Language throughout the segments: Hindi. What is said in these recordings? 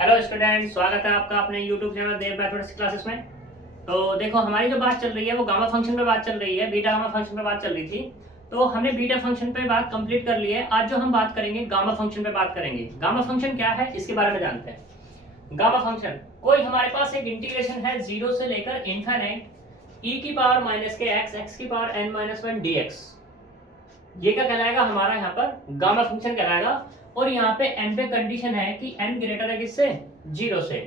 हेलो स्टूडेंट, स्वागत है आपका अपने यूट्यूब चैनल देव मैथमेटिक्स क्लासेस में। तो देखो, हमारी जो बात चल रही है वो गामा फंक्शन पे बात चल रही है, बीटा गामा फंक्शन पे बात चल रही थी। तो हमने बीटा फंक्शन पे बात कंप्लीट कर ली है। आज जो हम बात करेंगे गामा फंक्शन पे बात करेंगे। गामा फंक्शन क्या है इसके बारे में जानते हैं। गामा फंक्शन कोई हमारे पास एक इंटीग्रेशन है जीरो से लेकर इनफाइनाइट ई की पावर माइनस के एक्स एक्स की power n minus one D x. ये क्या कहलाएगा हमारा यहाँ पर गामा फंक्शन कहलाएगा। और यहाँ पे n पे कंडीशन है कि n ग्रेटर है किससे, जीरो से।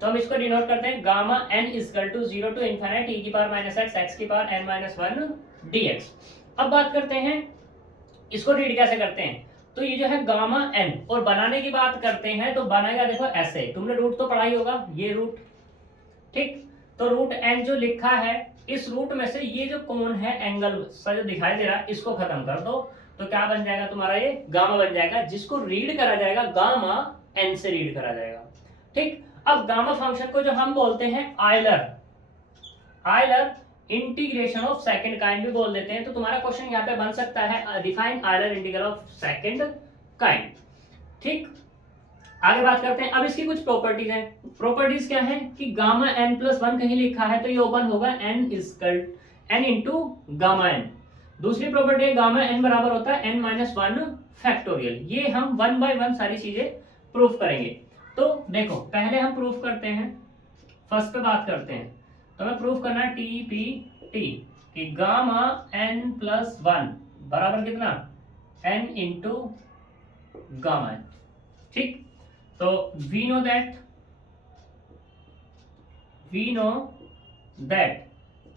तो हम इसको डिनोट करते हैं gamma n equal to zero to infinite e की पावर माइनस एक्स एक्स की power n minus one D X. अब बात करते हैं इसको रीड कैसे करते हैं। तो ये जो है गामा n, और बनाने की बात करते हैं तो बनाएगा देखो ऐसे। तुमने रूट तो पढ़ा ही होगा, ये रूट, ठीक। तो रूट n जो लिखा है, इस रूट में से ये जो कोण है, एंगल सा जो दिखाई दे रहा है, इसको खत्म कर दो तो क्या बन जाएगा तुम्हारा, ये गामा बन जाएगा, जिसको रीड करा जाएगा गामा n से रीड करा जाएगा, ठीक। अब गामा फंक्शन को जो हम बोलते हैं Euler, Euler integration of second kind भी बोल देते हैं। तो तुम्हारा क्वेश्चन यहाँ पे बन सकता है define Euler integral of second kind, ठीक। आगे बात करते हैं। अब इसकी कुछ प्रॉपर्टीज हैं। प्रॉपर्टीज क्या है कि गामा n प्लस वन कहीं लिखा है तो ये ओपन होगा n equal n into gamma n। दूसरी प्रॉपर्टी है गामा n बराबर होता है n माइनस वन फैक्टोरियल। ये हम वन बाय वन सारी चीजें प्रूफ करेंगे। तो देखो, पहले हम प्रूफ करते हैं, फर्स्ट पे बात करते हैं। तो हमें प्रूफ करना है टी पी टी कि गामा n प्लस वन बराबर कितना, n इंटू गामा n, ठीक। तो वी नो दैट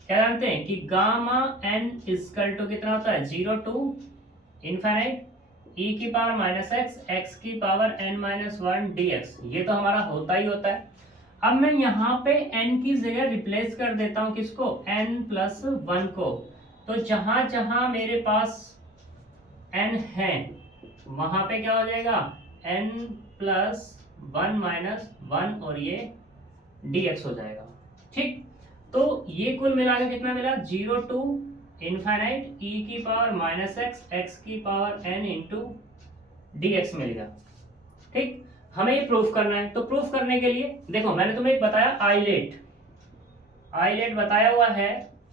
क्या जानते हैं कि गामा n इजकल टू कितना होता है, जीरो टू इनफाइनाइट e की पावर माइनस एक्स एक्स की power n minus one D x. ये तो हमारा होता ही होता है। अब मैं यहाँ पे n की जगह रिप्लेस कर देता हूँ किसको, n प्लस वन को। तो जहां जहां मेरे पास n है वहां पे क्या हो जाएगा, n plus one minus one, और ये dx हो जाएगा, ठीक। तो ये कुल मिला के कितना मिला, जीरो टू इनफाइनाइट e की पावर माइनस एक्स एक्स की पावर n इंटू dx मिल गया, ठीक। हमें ये प्रूफ करना है। तो प्रूफ करने के लिए देखो, मैंने तुम्हें एक बताया आइलेट, आइलेट बताया हुआ है।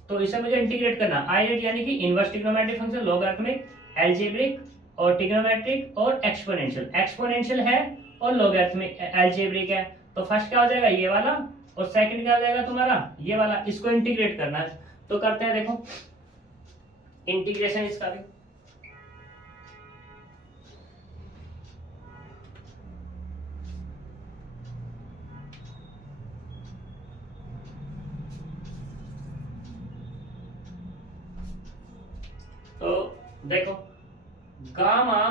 तो इसे मुझे इंटीग्रेट करना। आइलेट यानी कि inverse trigonometric function, logarithmic, algebraic और ट्रिग्नोमेट्रिक और एक्सपोनेंशियल। एक्सपोनेंशियल है और लॉगरिथमिक अलजेब्रिक है। तो फर्स्ट क्या हो जाएगा, ये वाला, और सेकंड क्या हो जाएगा तुम्हारा, ये वाला। इसको इंटीग्रेट करना है तो करते हैं। देखो इंटीग्रेशन इसका भी, तो देखो गामा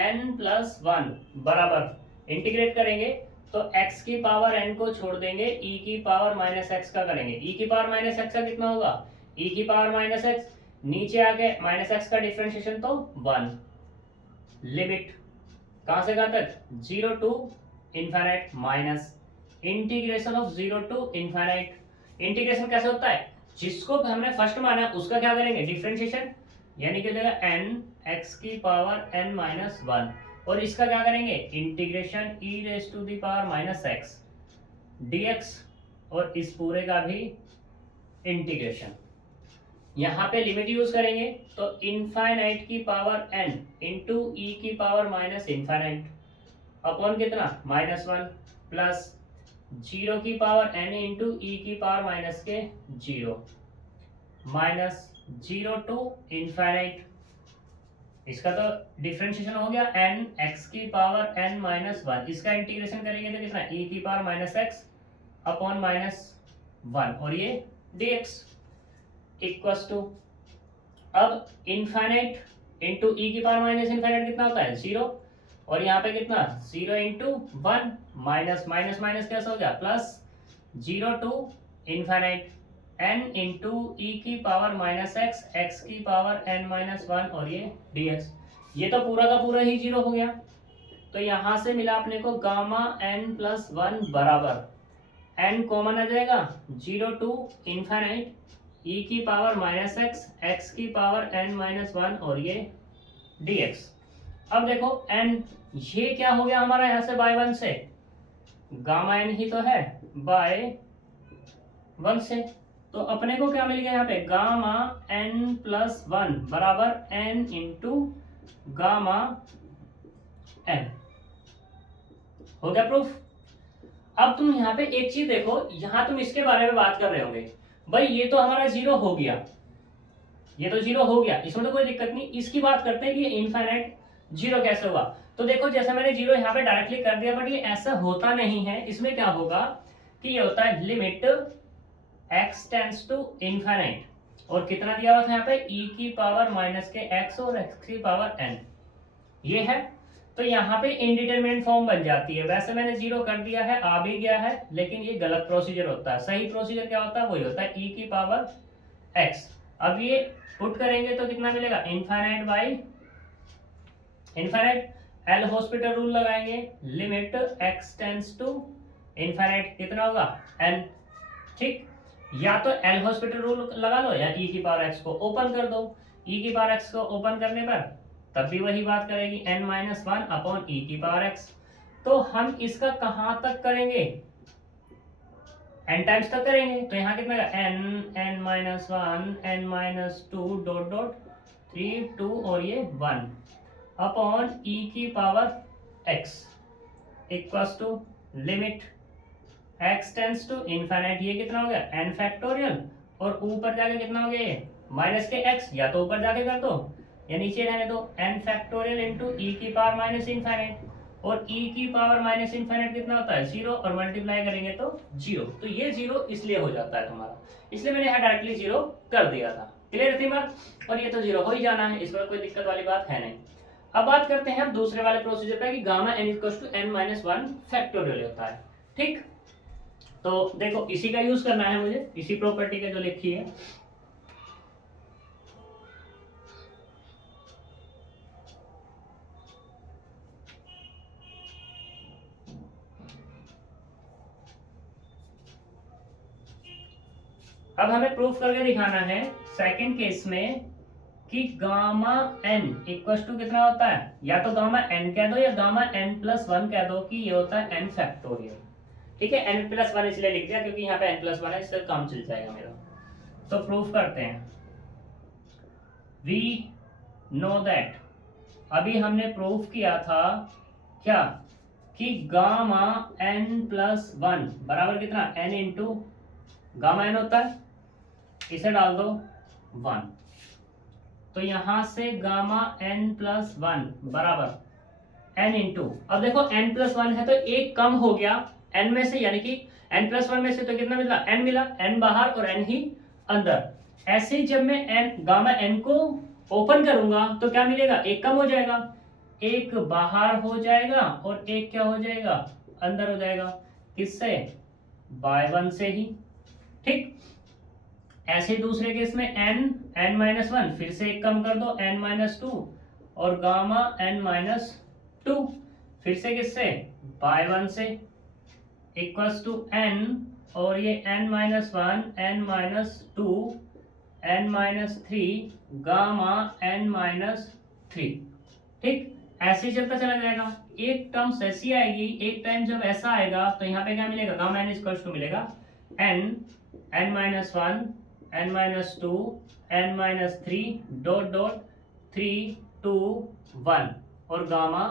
n प्लस वन बराबर इंटीग्रेट करेंगे तो x की पावर n को छोड़ देंगे, e की पावर माइनस एक्स का करेंगे। e की पावर माइनस एक्स का कितना होगा, e की पावर माइनस एक्स, नीचे आके माइनस एक्स का डिफरेंशिएशन तो वन। लिमिट कहां से कहां तक, zero to infinite minus integration of zero to infinite. Integration कैसे होता है, जिसको हमने फर्स्ट माना उसका क्या करेंगे, डिफरेंशिएशन, यानी कि n x की पावर n माइनस वन, और इसका क्या करेंगे, integration e raise to the power minus x dx, और इस पूरे का भी इंटीग्रेशन। यहाँ पे लिमिट यूज करेंगे तो इनफाइनाइट की पावर n इंटू ई की पावर माइनस इनफाइनाइट अपॉन कितना, माइनस वन, प्लस जीरो की पावर n इंटू ई की पावर माइनस के zero, minus zero to infinite. इसका तो डिफरेंशिएशन हो गया n x की पावर n माइनस वन। इसका इंटीग्रेशन करेंगे तो कितना, e की power minus x upon minus one, और ये dx इक्वल्स टू, अब इनफाइनाइट इंटू ई की पावर माइनस इनफाइनाइट कितना होता है, जीरो, और यहाँ पे कितना, zero into one, minus minus minus कैसे हो गया, plus zero to infinite n into e की पावर माइनस एक्स एक्स की पावर n माइनस वन, और ये dx। ये तो पूरा का पूरा ही जीरो हो गया। तो यहां से मिला अपने को गामा n प्लस वन बराबर, n कॉमन आ जाएगा, जीरो टू इनफाइनाइट e की पावर माइनस एक्स एक्स की पावर n माइनस वन, और ये dx। अब देखो n, ये क्या हो गया हमारा यहाँ से बाय वन से, गामा एन ही तो है बाय 1 से। तो अपने को क्या मिल गया यहाँ पे, गामा एन प्लस 1 बराबर एन इंटू गामा एन। हो गया प्रूफ। अब तुम यहाँ पे एक चीज देखो, यहाँ तुम इसके बारे में बात कर रहे होंगे, भाई ये तो हमारा जीरो हो गया, ये तो जीरो हो गया, इसमें तो कोई दिक्कत नहीं। इसकी बात करते हैं कि इनफाइनाइट जीरो कैसे हुआ। तो देखो जैसा मैंने जीरो यहाँ पे डायरेक्टली कर दिया, बट ये ऐसा होता नहीं है। इसमें क्या होगा कि ये होता है limit x tends to infinite, और कितना दिया हुआ था यहाँ पे, e की पावर माइनस के x और x की पावर n, ये है। तो यहाँ पे इनडिटरमिनेट फॉर्म बन जाती है। वैसे मैंने जीरो कर दिया है, आ भी गया है, लेकिन ये गलत प्रोसीजर होता है। सही प्रोसीजर क्या होता है, वही होता है e की पावर x। अब ये पुट करेंगे तो कितना मिलेगा, infinite by infinite, L hospital rule लगाएंगे, limit x tends to infinite, कितना होगा n। ठीक, या तो एल हॉस्पिटल रूल लगा लो या e की पावर x को ओपन कर दो। e की पावर x को ओपन करने पर तब भी वही बात करेगी, n माइनस 1 अपॉन e की पावर x। तो हम इसका कहां तक करेंगे, n टाइम्स तक करेंगे। तो यहाँ कितना n minus 1 n minus 2 dot dot 3 2 और ये 1 अपॉन e की power x equals to limit x tends to infinite, ये कितना हो गया n फैक्टोरियल, और ऊपर जाके कितना हो गया ये माइनस के x, या तो ऊपर जाके कर दो या नीचे रहने दो, n फैक्टोरियल इंटू e की पावर माइनस इनफाइनाइट, और e की पावर माइनस इनफाइनाइट कितना होता है जीरो, और मल्टीप्लाई करेंगे तो जीरो। तो ये जीरो इसलिए हो जाता है तुम्हारा, इसलिए मैंने यहाँ डायरेक्टली जीरो कर दिया था। क्लियर थी बात, और ये तो जीरो हो ही जाना है, इसमें कोई दिक्कत वाली बात है नहीं। अब बात करते हैं हम दूसरे वाले प्रोसीजर पे कि gamma n equals to n minus 1 factorial होता है। ठीक, तो देखो इसी का यूज करना है मुझे, इसी प्रॉपर्टी का जो लिखी है। अब हमें प्रूफ करके दिखाना है सेकंड केस में कि गामा n इक्वल्स टू कितना होता है, या तो गामा n कह दो या गामा n प्लस 1 कह दो कि ये होता है n फैक्टोरियल। ठीक है, n प्लस 1 इसलिए लिख दिया क्योंकि यहाँ पे n प्लस 1 है, इससे काम चल जाएगा मेरा। तो प्रूफ करते हैं। वी नो दैट, अभी हमने प्रूफ किया था क्या कि गामा n प्लस 1 बराबर कितना, n इंटू गामा n होता है, इसे डाल दो 1। तो यहां से गामा n प्लस 1 बराबर n इंटू, अब देखो n प्लस 1 है तो एक कम हो गया n में से, यानी कि n प्लस 1 में से तो कितना मिला, n मिला, n बाहर और n ही अंदर। ऐसे ही जब मैं n गामा n को ओपन करूंगा तो क्या मिलेगा, एक कम हो जाएगा, एक बाहर हो जाएगा और एक क्या हो जाएगा, अंदर हो जाएगा। किससे, बाय 1 से ही। ठीक, ऐसे दूसरे केस में n माइनस 1, फिर से एक कम कर दो n माइनस 2, और गामा n माइनस 2, फिर से किससे, बाय 1 से, इक्वल्स टू n, और ये n minus 1 n minus 2 n minus 3 gamma n minus 3। ठीक, ऐसे चलता चला जाएगा, एक टर्म ऐसी आएगी, एक टाइम जब ऐसा आएगा तो यहाँ पे क्या मिलेगा, गामा n इक्वल्स टू मिलेगा n minus 1 n minus 2 n minus 3 dot dot 3 2 1 और गामा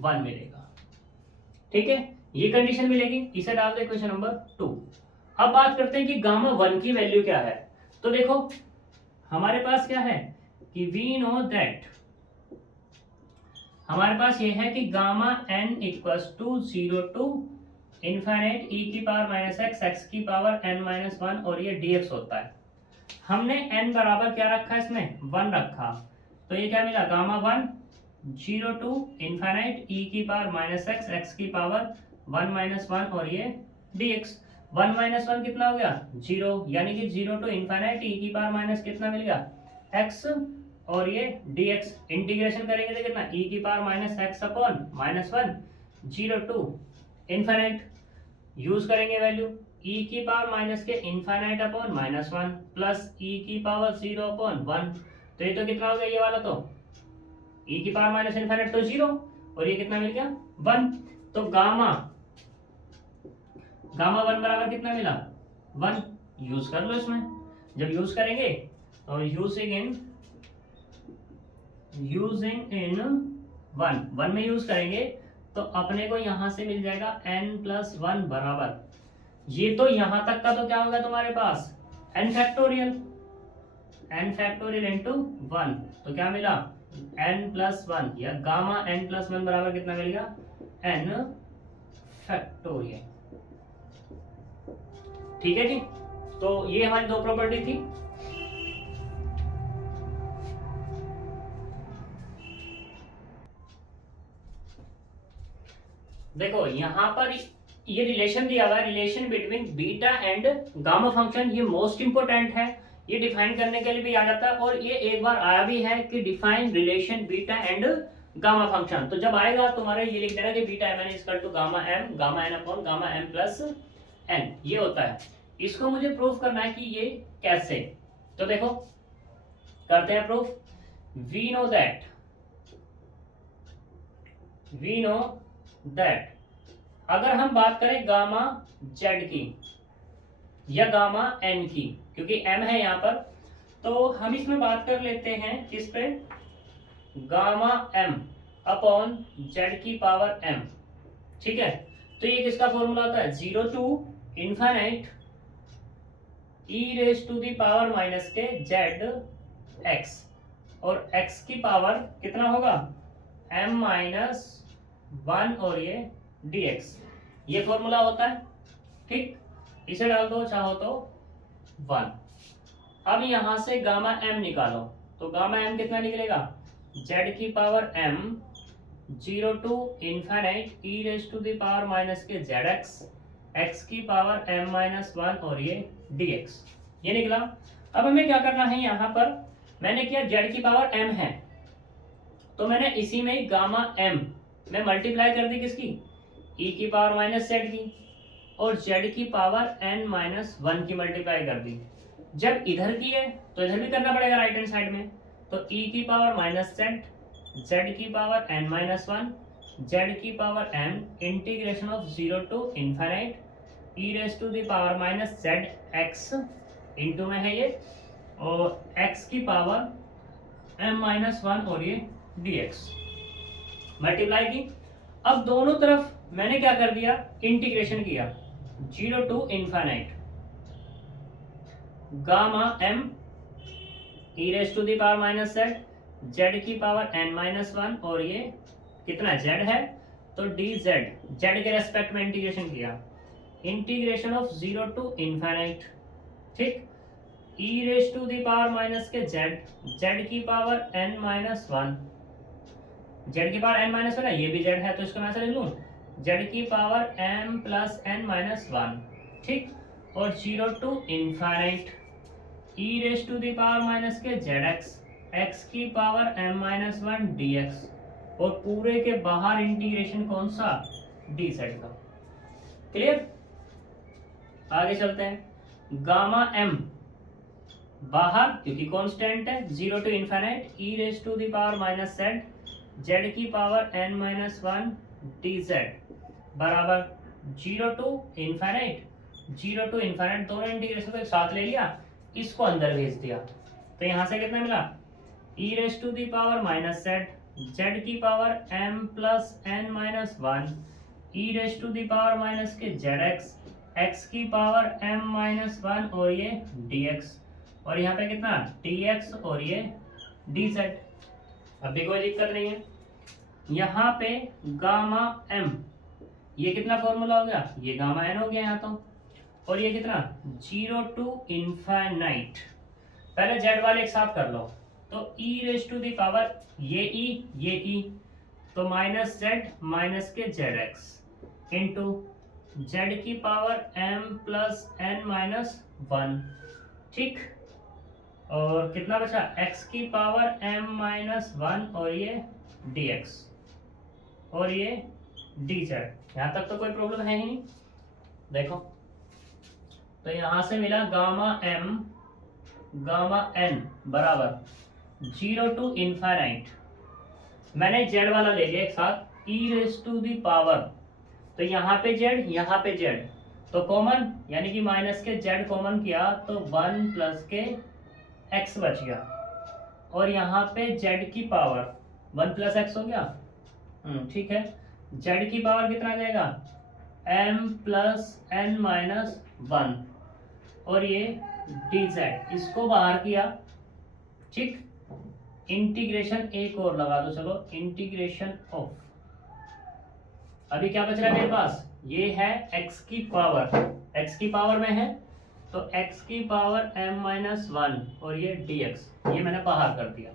1 मिलेगा। ठीक है, ये कंडीशन मिलेगी, इसे डाल दो इक्वेशन नंबर 2। अब बात करते हैं कि गामा 1 की वैल्यू क्या है। तो देखो हमारे पास क्या है कि वी नो दैट, हमारे पास ये है कि gamma n equals to 0 to infinite e की पावर माइनस x की पावर n माइनस 1 और ये dx होता है। हमने n बराबर क्या रखा है, इसमें 1 रखा, तो ये क्या मिला, गामा 1 0 टू इनफाइनाइट e की पावर माइनस x की पावर 1 माइनस 1 और ये dx। 1 माइनस 1 कितना हो गया, 0, यानी कि 0 टू इनफाइनाइट e की पावर माइनस कितना मिल गया, x, और ये dx। इंटीग्रेशन करेंगे तो कितना, e की power minus x upon minus 1 0 to infinite, use करेंगे वैल्यू e की पावर माइनस के infinite upon minus 1 plus e की पावर 0 अपॉन 1। तो ये तो कितना हो गया, ये वाला तो e की पावर माइनस इनफाइनाइट तो 0 और ये कितना मिल गया 1। तो गामा गामा 1 बराबर कितना मिला 1, यूज कर लो इसमें। जब यूज करेंगे तो यूजिंग इन 1 में यूज करेंगे तो अपने को यहां से मिल जाएगा n+1 बराबर, ये तो यहां तक का तो क्या होगा तुम्हारे पास n फैक्टोरियल इंटू 1, तो क्या मिला n+1, या गामा n+1 बराबर कितना मिलेगा n फैक्टोरियल। ठीक है जी, तो ये हमारी दो प्रॉपर्टी थी। देखो यहां पर ये रिलेशन दिया हुआ है, relation between beta and gamma function, ये मोस्ट इंपोर्टेंट है, ये डिफाइन करने के लिए भी आ जाता है, और ये एक बार आया भी है कि define relation beta and gamma function. तो जब आएगा तुम्हारे ये लिख देना कि beta m n equal to gamma n upon gamma m plus n, ये होता है। इसको मुझे प्रूफ करना है कि ये कैसे, तो देखो करते हैं प्रूफ। वी नो दैट अगर हम बात करें गामा जेड की या गामा एन की, क्योंकि एम है यहाँ पर, तो हम इसमें बात कर लेते हैं किस पे, गामा एम अपॉन जेड की पावर एम। ठीक है, तो ये किसका फॉर्मूला होता है 0 to infinite e raise to the power minus के जेड एक्स, और x की पावर कितना होगा m-1 और ये dx, ये फॉर्मूला होता है। ठीक, इसे डाल दो चाहो तो 1। अब यहां से गामा m निकालो, तो गामा m कितना निकलेगा z की power m 0 to infinite e raise to the power minus के zx, x की पावर m-1 और ये dx, ये निकला। अब हमें क्या करना है, यहाँ पर मैंने किया z की पावर m है, तो मैंने इसी में ही गामा m में मल्टीप्लाई कर दी किसकी, e की पावर माइनस z की, और z की पावर n-1 की मल्टीप्लाई कर दी। जब इधर की है तो इधर भी करना पड़ेगा राइट हैंड साइड में, तो e की पावर माइनस z की पावर n-1, z की power m integration of 0 to infinite e raise to the power minus z x into में है ये, और x की पावर m-1 और ये dx मल्टीप्लाई की। अब दोनों तरफ मैंने क्या कर दिया, इंटीग्रेशन किया 0 to infinite gamma m e raise to the power minus z की पावर n-1, और ये कितना z है तो dz, z के रेस्पेक्ट में इंटीग्रेशन किया, इंटीग्रेशन ऑफ 0 टू इनफाइनाइट। ठीक, e raise to the power minus के z की पावर n-1, z की पावर n-1 है, ये भी z है तो इसको मैं ऐसे लिख लूं z की पावर m प्लस n-1। ठीक, और 0 to infinite e raise to the power minus के zx, x की पावर m-1 dx, और पूरे के बाहर इंटीग्रेशन कौन सा dz का। क्लियर, आगे चलते हैं। गामा m बाहर क्योंकि कांस्टेंट है, 0 to infinite e raise to the power minus z की पावर n-1 dz बराबर 0 टू इनफाइनाइट, दोनों इंटीग्रेशन को एक साथ ले लिया, इसको अंदर भेज दिया, तो यहां से कितना मिला e raise to the power minus z की power m plus n-1 e raise to the power minus के zx, x की पावर m-1 और ये dx, और यहाँ पे कितना dx और ये dz। अब भी कोई दिक्कत नहीं है, यहाँ पे गामा m ये कितना फॉर्मूला हो गया, ये गामा n हो गया यहाँ तो, और ये कितना 0 टू इनफाइनाइट, पहले z वाले एक साथ कर लो, तो e raise to the power ये e तो माइनस z माइनस के zx इंटू z की पावर m प्लस n-1। ठीक, और कितना बचा x की पावर m-1 और ये dx और ये dz। यहाँ तक तो कोई प्रॉब्लम है ही नहीं। देखो तो यहाँ से मिला गामा n बराबर 0 टू इनफाइनाइट, मैंने z वाला ले लिया एक साथ e raise to the power, तो यहाँ पे z यहाँ पे z, तो कॉमन यानी कि माइनस के जेड कॉमन किया तो 1 प्लस के एक्स बच गया, और यहाँ पे जेड की पावर 1 प्लस एक्स हो गया। ठीक है, जेड की पावर कितना जाएगा, m प्लस एन माइनस 1, और ये डी जेड, इसको बाहर किया। ठीक, इंटीग्रेशन एक और लगा दो, चलो इंटीग्रेशन ऑफ, अभी क्या बच रहा है मेरे पास, ये है x की पावर, x की पावर में है तो x की पावर m माइनस 1, और ये dx, ये मैंने बाहर कर दिया।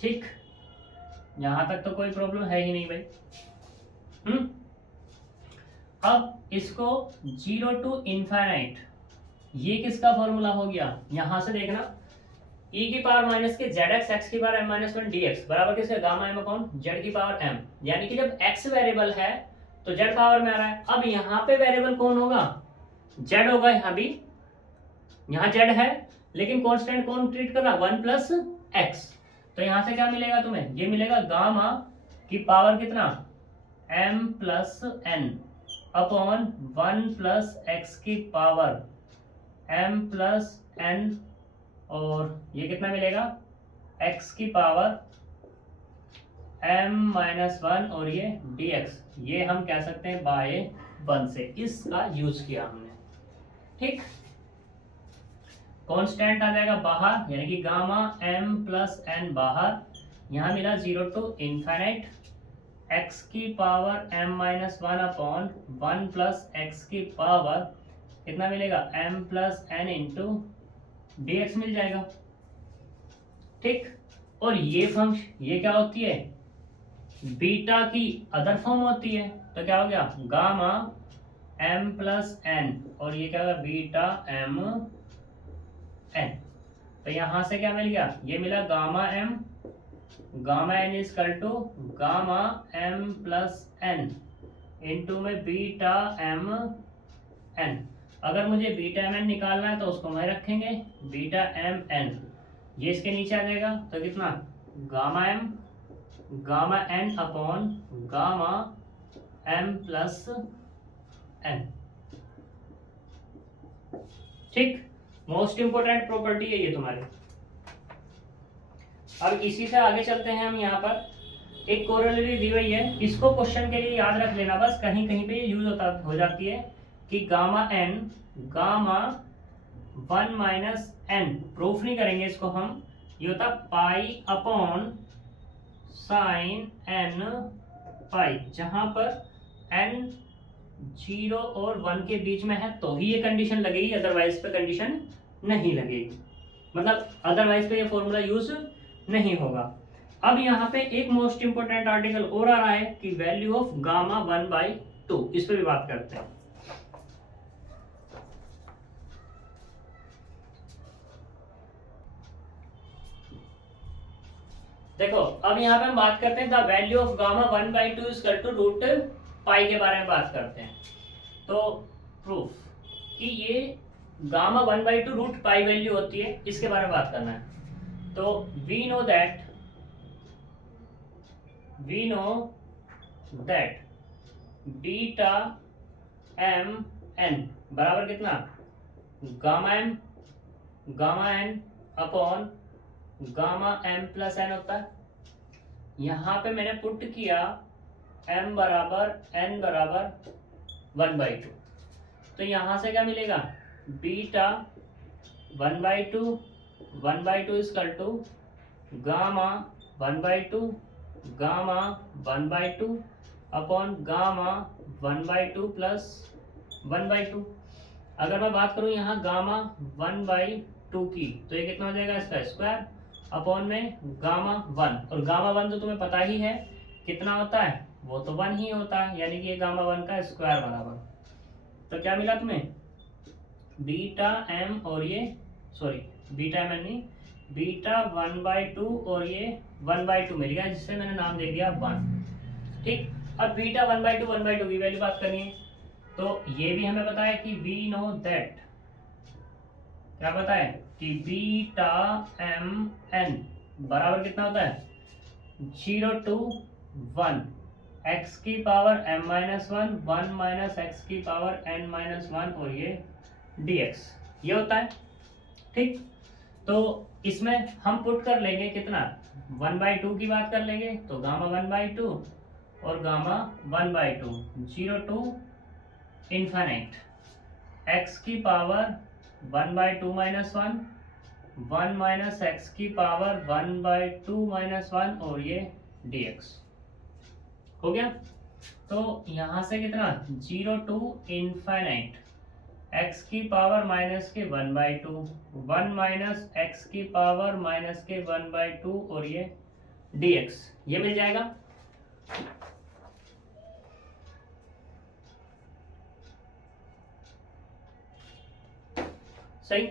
ठीक, यहां तक तो कोई प्रॉब्लम है ही नहीं भाई। अब इसको 0 टू इनफाइनाइट, ये किसका फॉर्मूला हो गया, यहां से देखना, e की पावर माइनस के जेड एक्स, एक्स की पावर m माइनस 1 dx बराबर किसके, गामा m अपॉन जेड की पावर m, यानी कि जब x वेरिएबल है तो z पावर में आ रहा है। अब यहाँ पे वेरिएबल कौन होगा, z होगा, यहाँ भी यहाँ z है, लेकिन कांस्टेंट कौन ट्रीट कर रहा, 1 प्लस एक्स, तो यहाँ से क्या मिलेगा तुम्हें, ये मिलेगा गामा की पावर कितना, m plus n upon 1 plus x की पावर m प्लस एन, और ये कितना मिलेगा, x की पावर m माइनस 1, और ये dx, ये हम कह सकते हैं बाय 1 से, इसका यूज किया हमने। ठीक, कांस्टेंट आ जाएगा बाहर, यानी कि गामा m प्लस एन बाहर, यहाँ मिला 0 टू इनफाइनाइट, x की power m minus 1 upon 1 plus x की पावर कितना मिलेगा, m plus n into dx मिल जाएगा। ठीक, और ये फंक्शन, ये क्या होती है, बीटा की अदर फॉर्म होती है, तो क्या हो गया, गामा m प्लस एन, और ये क्या होगा, बीटा m n, तो यहां से क्या मिल गया, ये मिला gamma n is equal to gamma m plus n into में बीटा m n। अगर मुझे बीटा m n निकालना है तो उसको मैं रखेंगे बीटा m n, ये इसके नीचे आ जाएगा, तो कितना, गामा n अपॉन गामा m प्लस n। ठीक, मोस्ट इंपोर्टेंट प्रॉपर्टी है ये तुम्हारे। अब इसी से आगे चलते हैं हम, यहाँ पर एक कोरोलरी दी हुई है, इसको क्वेश्चन के लिए याद रख लेना, बस कहीं कहीं पे यूज हो जाती है कि gamma n, gamma 1 minus n, proof नहीं करेंगे इसको हम, ये होता पाई अपॉन साइन n पाई, जहां पर n 0 और 1 के बीच में है तो ही ये कंडीशन लगेगी, अदरवाइज पे कंडीशन नहीं लगेगी, मतलब अदरवाइज पे ये फॉर्मूला यूज नहीं होगा। अब यहाँ पे एक मोस्ट इंपोर्टेंट आर्टिकल और आ रहा है कि वैल्यू ऑफ गामा 1/2, इस पे भी बात करते हैं। देखो, अब यहाँ पे हम बात करते हैं the value of gamma 1/2 is equal to root pi के बारे में बात करते हैं। तो प्रूफ कि ये गामा 1/2 रूट पाई वैल्यू होती है, इसके बारे में बात करना है। तो we know that beta m n बराबर कितना, गामा n अपॉन गामा m प्लस n होता है। यहाँ पे मैंने पुट किया m बराबर n बराबर 1/2, तो यहाँ से क्या मिलेगा, beta 1/2 is equal to gamma 1/2 upon gamma 1/2 plus 1/2। अगर मैं बात करूँ यहाँ गामा 1/2 की, तो ये कितना हो जाएगा, इसका स्क्वायर अपॉन में गामा 1, और गामा 1 तो तुम्हें पता ही है कितना होता है, वो तो 1 ही होता है, यानी कि ये गामा 1 का स्क्वायर बराबर। तो क्या मिला तुम्हें, बीटा m और ये बीटा m नहीं, बीटा 1/2 और ये 1/2 मिल गया, जिससे मैंने नाम दे दिया 1। ठीक, अब बीटा 1/2 की वैल्यू बात करनी है, तो ये भी हमें पता है कि वी नो दैट, क्या पता है कि बीटा m n बराबर कितना होता है, 0 to 1 एक्स की power m minus one, one minus x की पावर n माइनस वन, और ये dx, ये होता है। ठीक, तो इसमें हम पुट कर लेंगे कितना, 1/2 की बात कर लेंगे, तो गामा 1/2 और गामा 1/2, 0 टू इन्फाइनाइट, एक्स की power 1/2 minus one, one minus x की पावर 1/2 माइनस वन, और ये dx हो गया। तो यहां से कितना, 0 टू इन्फाइनाइट, एक्स की पावर माइनस के 1/2, वन माइनस एक्स की पावर माइनस के 1/2, और ये dx, ये मिल जाएगा। सही,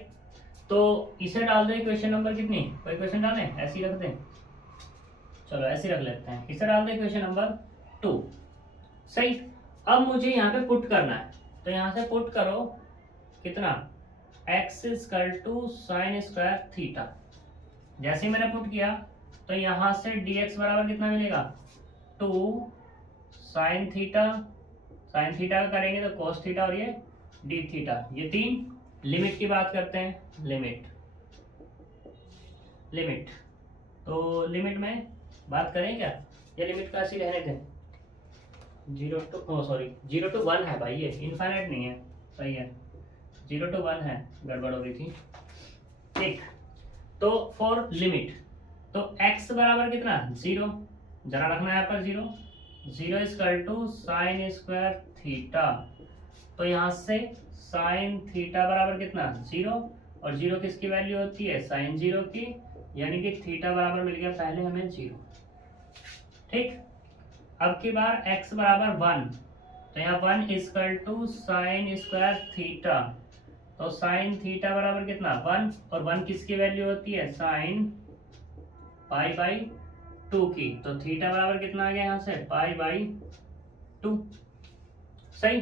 तो इसे डाल दो इक्वेशन नंबर कितनी, कोई क्वेश्चन डाले, ऐसे ही रख दें, चलो ऐसे रख लेते हैं, इसे डाल दो इक्वेशन नंबर 2। सही, अब मुझे यहाँ पे पुट करना है, तो यहाँ से पुट करो कितना, x equal to sine square theta. जैसे ही मैंने पुट किया तो यहाँ से dx बराबर कितना मिलेगा, 2 साइन थीटा, साइन थीटा का करेंगे तो cos थीटा, और ये d थीटा, ये तीन। लिमिट की बात करते हैं, लिमिट, लिमिट, तो लिमिट में बात करें क्या, ये लिमिट का ऐसी रहने दें, 0 टू 1 है भाई, ये इनफाइनाइट नहीं है, सही है, 0 टू 1 है, गड़बड़ हो रही थी। ठीक, तो फॉर लिमिट, तो x बराबर कितना, 0, जरा रखना है यहाँ पर 0, 0 equal to sine square theta, तो यहाँ से साइन थीटा बराबर कितना, 0, और 0 किसकी वैल्यू होती है, साइन 0 की, यानी कि थीटा बराबर मिल गया पहले हमें 0। ठीक, अब की बार x बराबर 1, तो यहाँ 1 equal to sine square theta, तो साइन थीटा बराबर कितना, 1, और 1 किसकी वैल्यू होती है, साइन π/2 की, तो थीटा बराबर कितना आ गया यहाँ से, π/2। सही,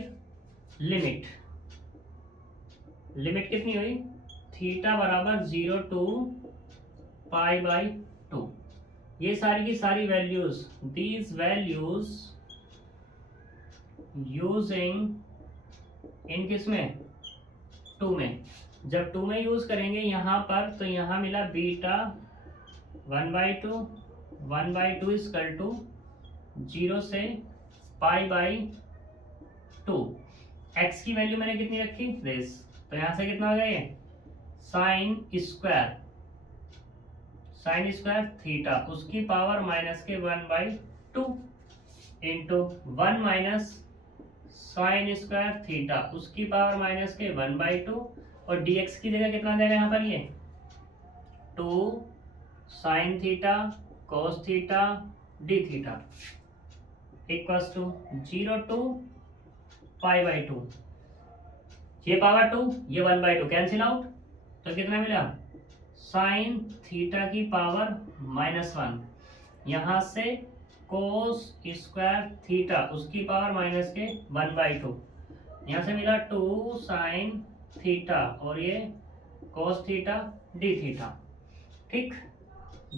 लिमिट, लिमिट कितनी हुई, थीटा बराबर 0 टू π/2, ये सारी की सारी values, these values using in किसमें, 2 में, जब 2 में यूज करेंगे यहाँ पर, तो यहाँ मिला बीटा 1/2, 1/2 इक्वल टू 0 से π/2, x की वैल्यू मैंने कितनी रखी, दिस, तो यहाँ से कितना हो गया ये, sine square, sign square theta, उसकी पावर माइनस के 1/2 into 1 minus sign square theta, उसकी पावर माइनस के 1/2, और dx की जगह कितना देगा यहाँ पर, ये 2 sine theta cos theta d theta equals to 0 to π/2, ये पावर 2, ये 1/2 कैंसिल आउट, तो कितना मिला, साइन थीटा की पावर -1, यहाँ से कोस स्क्वायर थीटा, उसकी पावर माइनस के 1/2, यहाँ से मिला 2 साइन थीटा, और ये कोस थीटा डी थीटा। ठीक,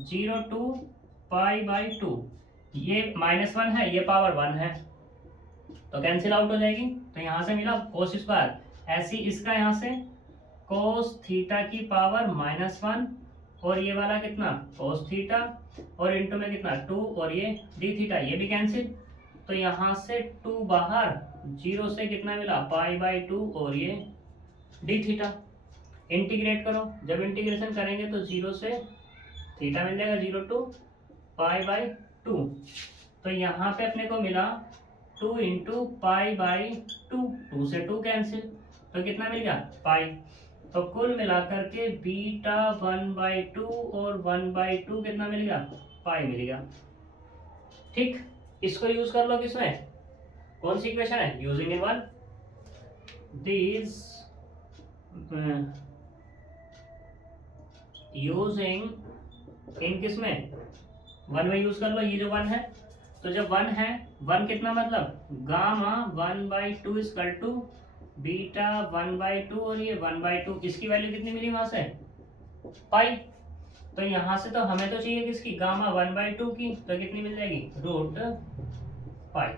0 टू π/2, ये -1 है, ये पावर 1 है, तो कैंसिल आउट हो जाएगी, तो यहाँ से मिला कोस स्क्वायर, ऐसी इसका यहाँ से कोस थीटा की पावर -1, और ये वाला कितना, कोस थीटा, और इंटू में कितना 2, और ये डी थीटा, ये भी कैंसिल, तो यहाँ से 2 बाहर, 0 से कितना मिला π/2, और ये डी थीटा। इंटीग्रेट करो, जब इंटीग्रेशन करेंगे तो 0 से थीटा मिल जाएगा, 0 टू π/2, तो यहाँ पे अपने को मिला 2 इंटू π/2, 2 से 2 कैंसिल, तो कितना मिल गया, पाई, तो कुल मिलाकर के बीटा 1/2 और 1/2 कितना मिल गया, पाई मिल गया। ठीक, इसको यूज कर लो किसमें, कौन सी इक्वेशन है, using in one, this using in किसमें, 1 में यूज कर लो, ये जो 1 है, तो जब 1 है, 1 कितना मतलब गामा 1/2 इक्वल टू बीटा 1/2, और ये 1/2, इसकी वैल्यू कितनी मिली वहां से, पाई, तो यहां से तो हमें तो चाहिए किसकी, गामा 1/2 की, तो कितनी मिल जाएगी, रूट पाई।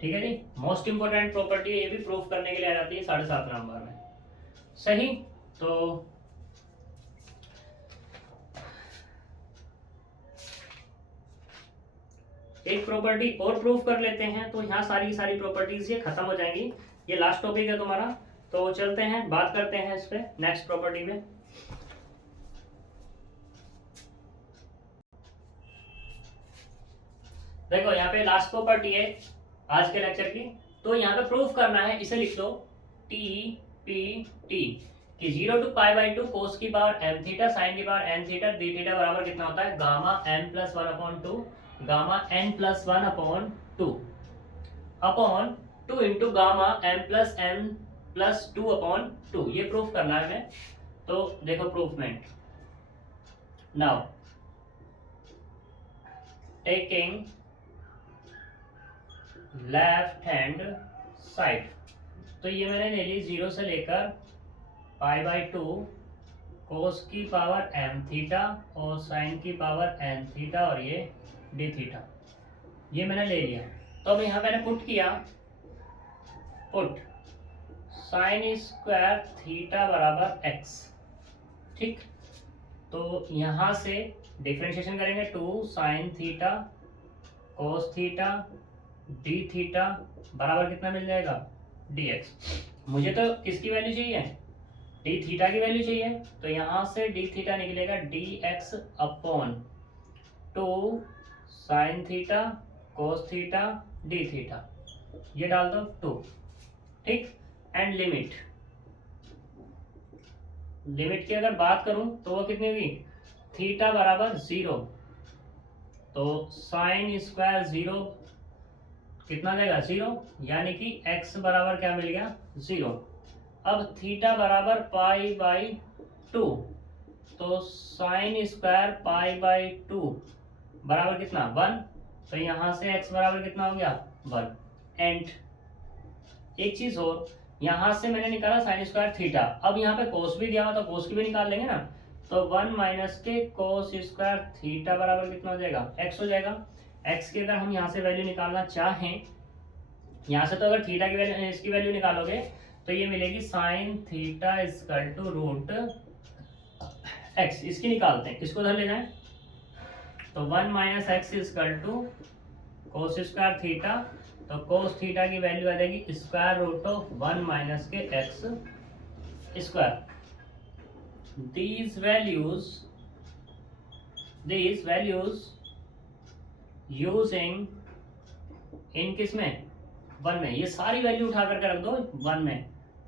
ठीक है जी, मोस्ट इंपोर्टेंट प्रॉपर्टी है, ये भी प्रूफ करने के लिए आ जाती है 7.5 नंबर में। सही, तो एक प्रॉपर्टी और प्रूफ कर लेते हैं, तो यहाँ सारी सारी प्रॉपर्टीज ये खत्म हो जाएंगी। ये लास्ट टॉपिक है तुम्हारा, तो चलते हैं बात करते हैं इस पे नेक्स्ट प्रॉपर्टी में। देखो यहाँ पे लास्ट प्रॉपर्टी है आज के लेक्चर की, तो यहाँ पे प्रूफ करना है, इसे लिख दो टी पी टी कि 0 to π/2 cos की पावर m थीटा साइन की power n theta d theta बराबर कितना होता है, gamma n plus 1/2 gamma n plus 1/2 upon 2 into gamma m plus n plus 2/2। ये प्रूफ करना है हमें, तो देखो प्रूफमेंट। Now taking left hand side, तो ये मैंने ले ली 0 से लेकर π/2 कोस की पावर m थीटा और साइन की पावर n थीटा और ये d थीटा, ये मैंने ले लिया। तो अब यहाँ मैंने पुट किया, पुट साइन स्क्वायर थीटा बराबर x। ठीक, तो यहाँ से डिफरेंशिएशन करेंगे 2 sine theta cos theta d theta बराबर कितना मिल जाएगा, dx। मुझे तो किसकी वैल्यू चाहिए, d थीटा की वैल्यू चाहिए, तो यहाँ से d थीटा निकलेगा dx upon 2 sine theta cos theta d theta, ये डाल दो 2। ठीक, एंड लिमिट, लिमिट की अगर बात करूं तो वो कितनी हुई, थीटा बराबर 0, तो साइन स्क्वायर 0 कितना देगा 0, यानी कि x बराबर क्या मिल गया 0। अब थीटा बराबर π/2, तो साइन स्क्वायर π/2 बराबर कितना 1, तो यहाँ से x बराबर कितना हो गया 1। एंड एक चीज और, यहाँ से मैंने निकाला साइन स्क्वायर थीटा, अब यहाँ पे कोस भी दिया हुआ तो कोस की भी निकाल लेंगे ना, तो 1 माइनस के कोस स्क्वायर थीटा बराबर कितना हो जाएगा x हो जाएगा। x की अगर हम यहाँ से वैल्यू निकालना चाहें, यहाँ से तो अगर थीटा की वैल्यू इसकी वैल्यू निकालोगे तो ये मिलेगी sine theta equal to root x। इसकी निकालते हैं, इसको उधर ले जाएं, तो 1 minus x equal to cos square theta, तो कोस थीटा की वैल्यू आ जाएगी स्क्वायर रूट ऑफ 1 माइनस के x square. these values using इन किस में 1 में, ये सारी वैल्यू उठा करके रख दो 1 में,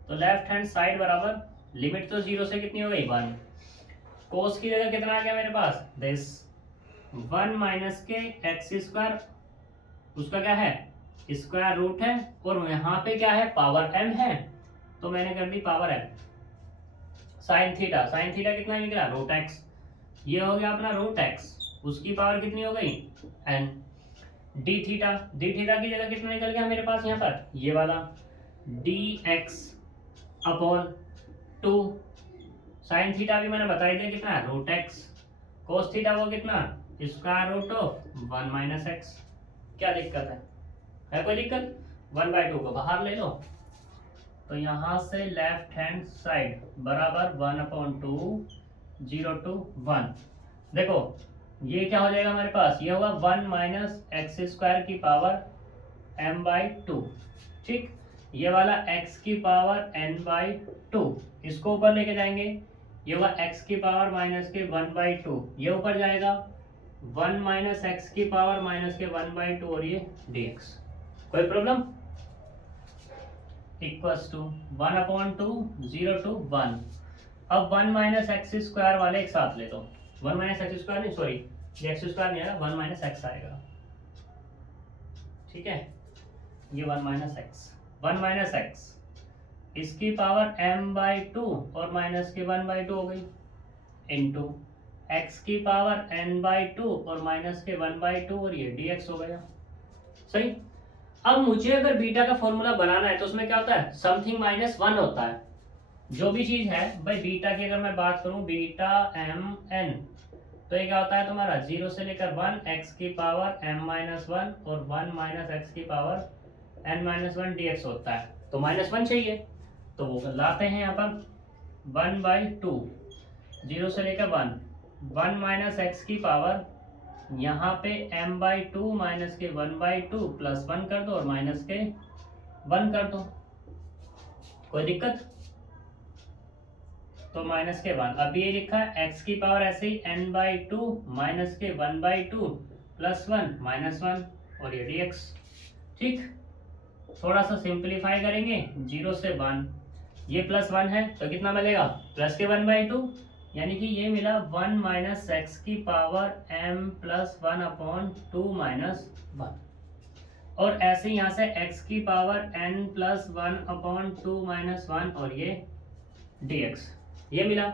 तो लेफ्ट हैंड साइड बराबर लिमिट तो 0 से कितनी हो गई 1, कोस की जगह कितना आ गया मेरे पास दिस 1 माइनस के एक्स स्क्वायर, उसका क्या है स्क्वायर रूट है, और यहाँ पे क्या है पावर m है, तो मैंने कर the power m। Sine theta कितना निकला रूट x, ये हो गया अपना रूट x, उसकी पावर कितनी हो गई n। d थीटा की जगह कितना निकल गया मेरे पास यहाँ पर ये वाला dx अपॉन 2, साइन थीटा भी मैंने बताई दिया कितना रूट x, कोस थीटा वो कितना square root of 1 minus x. क्या दिक्कत है कोई दिक्कत, 1/2 को बाहर ले लो, तो यहाँ से लेफ्ट हैंड साइड बराबर 1/2 0 to 1। देखो ये क्या हो जाएगा हमारे पास, ये होगा 1 माइनस एक्स स्क्वायर की पावर m/2। ठीक, ये वाला x की पावर n/2, इसको ऊपर लेके जाएंगे, ये होगा x की पावर माइनस के 1/2, ये ऊपर जाएगा 1 माइनस एक्स की पावर माइनस के 1/2 और ये dx। कोई प्रॉब्लम, इक्वल्स टू 1/2 0 to 1। अब 1 माइनस एक्स स्क्वायर वाले एक साथ ले लो, 1 माइनस एक्स स्क्वायर नहीं, सॉरी ये एक्स स्क्वायर नहीं आएगा, 1 माइनस एक्स आएगा। ठीक है, ये 1 माइनस एक्स इसकी पावर m/2 और माइनस के 1/2 हो गई, इनटू x की पावर n/2 और माइनस के 1/2 और ये dx हो गया। सही, अब मुझे अगर बीटा का फॉर्मूला बनाना है तो उसमें क्या होता है समथिंग -1 होता है, जो भी चीज है भाई। बीटा की अगर मैं बात करूं बीटा m n तो ये क्या होता है तुम्हारा 0 से लेकर 1 x की पावर m-1 और 1 माइनस एक्स की पावर n-1 dx होता है। तो -1 चाहिए, तो वो लाते हैं यहाँ पर 1/2, 0 से लेकर 1 माइनस एक्स की पावर, यहाँ पे m/2 माइनस के 1/2 प्लस 1 कर दो और माइनस के 1 कर दो, कोई दिक्कत? तो माइनस के 1, अब ये लिखा है x की पावर ऐसे ही n/2 माइनस के 1/2 प्लस 1 माइनस 1 और ये dx। ठीक, थोड़ा सा सिंप्लीफाई करेंगे 0 से 1, ये प्लस 1 है तो कितना मिलेगा प्लस के 1/2, यानी कि ये मिला 1 माइनस एक्स की पावर m प्लस 1/2 माइनस 1। और ऐसे ही यहाँ से x की पावर n प्लस 1/2 माइनस 1 और ये dx, ये मिला।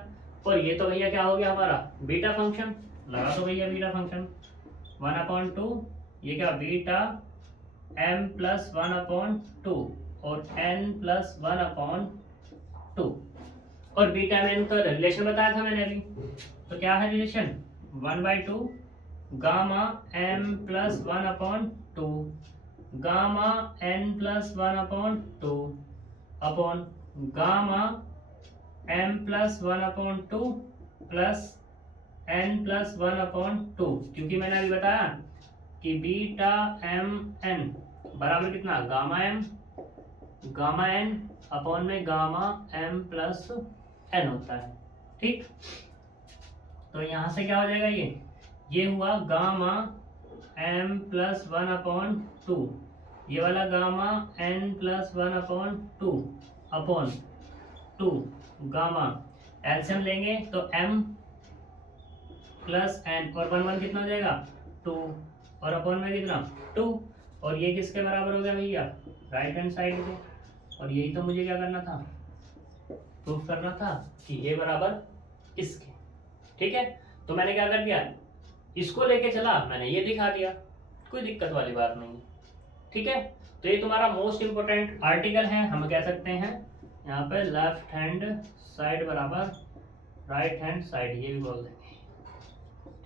और ये तो भैया क्या हो गया हमारा बीटा फंक्शन, लगा दो भैया बीटा फंक्शन 1/2, ये क्या बीटा m प्लस 1/2 और n प्लस 1/2, और बीटा में इनका रिलेशन बताया था मैंने अभी, तो क्या है relation 1/2 gamma m plus 1/2 gamma n plus 1/2 upon गामा m plus 1/2 plus n plus 1/2, क्योंकि मैंने अभी बताया कि बीटा m n बराबर कितना गामा n अपॉन में गामा m प्लस n होता है। ठीक, तो यहाँ से क्या हो जाएगा, ये हुआ गामा m प्लस 1/2, ये वाला gamma n plus 1/2 upon 2 gamma, LCM लेंगे तो m प्लस n और 1 कितना हो जाएगा 2 और अपॉन में कितना 2, और ये किसके बराबर हो गया भैया राइट हैंड साइड के, और यही तो मुझे क्या करना था प्रूफ करना था कि ये बराबर इसके। ठीक है, तो मैंने क्या कर दिया, इसको लेके चला, मैंने ये दिखा दिया, कोई दिक्कत वाली बात नहीं। ठीक है, तो ये तुम्हारा मोस्ट इंपोर्टेंट आर्टिकल है, हम कह सकते हैं यहाँ पे लेफ्ट हैंड साइड बराबर राइट हैंड साइड, ये भी बोल देंगे।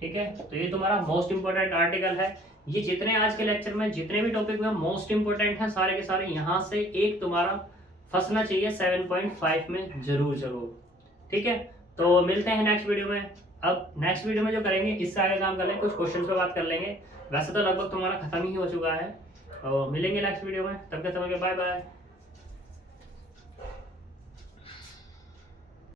ठीक है, तो ये तुम्हारा मोस्ट इंपोर्टेंट आर्टिकल है। ये जितने आज के लेक्चर में जितने भी टॉपिक में मोस्ट इंपोर्टेंट हैं सारे के सारे, यहाँ से एक तुम्हारा फंसना चाहिए 7.5 में जरूर। ठीक है, तो मिलते हैं नेक्स्ट वीडियो में। अब नेक्स्ट वीडियो में जो करेंगे इससे आगे काम कर लेंगे, कुछ क्वेश्चन पे बात कर लेंगे, वैसे तो लगभग तुम्हारा खत्म ही हो चुका है। और मिलेंगे नेक्स्ट वीडियो में, तब तक के बाय बाय।